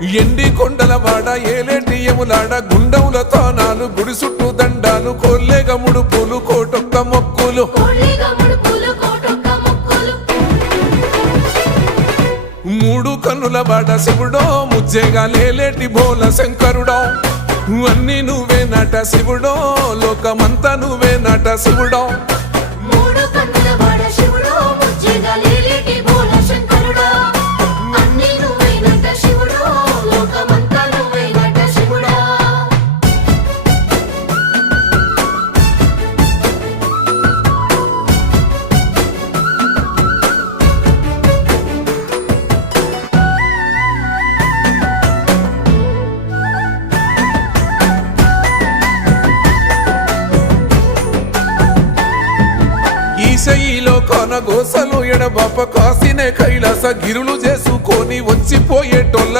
ఎండి కొండల వాడ ఏలేటియములాడ గుండముల తానాలు గుడి చుట్టూ దండాలు కోల్లేగ ముడుపులు కోటొక్క మొక్కులు మూడు కన్నుల వాడ శివుడో ముజ్జేగా లేలేటి బోల శంకరుడో అన్ని నువ్వే నట శివుడో లోకమంతా నువ్వే నట శివుడో ఈశయిలో కొనగోసలు ఎడబాప కాసినే కైలాస గిరులు చేసుకొని వచ్చిపోయేటోళ్ళ